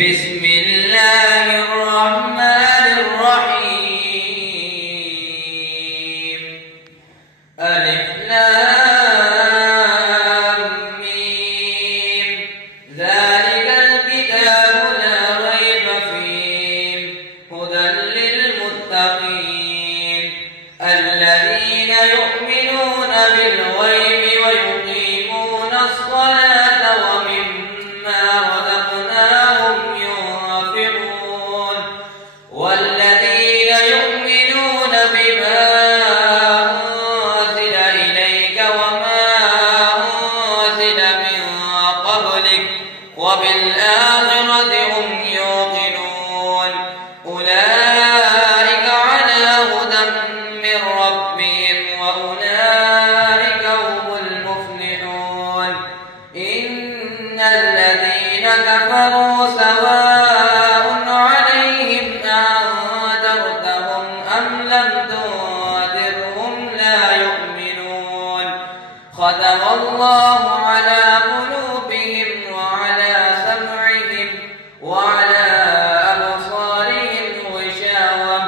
بسم الله الرحمن الرحيم. ألف لام ميم. ذلك الكتاب لا ريب فيه هدى للمتقين الذين يؤمنون بالغيب ويقيمون الصلاة ومما رزقناهم ينفقون والذين يؤمنون بما أنزل إليك وما أنزل من قبلك وبالآخرة هم يوقنون أولئك على هدى من ربهم وأولئك هم المفلحون. إن الذين كفروا سواء عليهم أنذرتهم أم لم تنذرهم لا يؤمنون. ختم الله على قلوبهم وعلى سمعهم وعلى أبصارهم غشاوة